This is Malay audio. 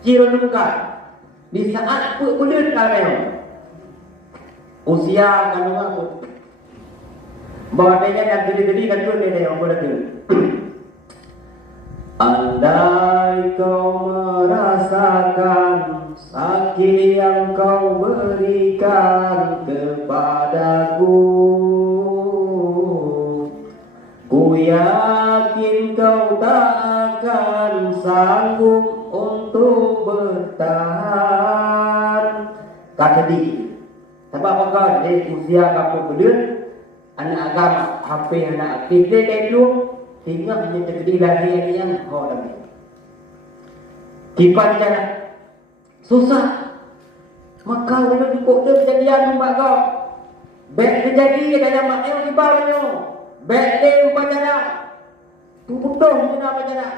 Cirenungkan di saat kulit kalian usia kanu aku bahwa dan gede-gede kan tu dia yang boleh tu. Andai kau merasakan sakit yang kau berikan kepadaku, ku yakin kau tak akan sanggup untuk bertahan. Kata dia, sebab apa? Dari usia kamu berdua, anak agama, HP anak kita dulu, tinggal hanya terjadi lahir yang kau dah. Kipan jalan susah, maka kalau cukup dia kejadian rumah kau, baik terjadi dalam mak yang di bawahnya, baik dia rumah jalan, tu betul dia nak jalan.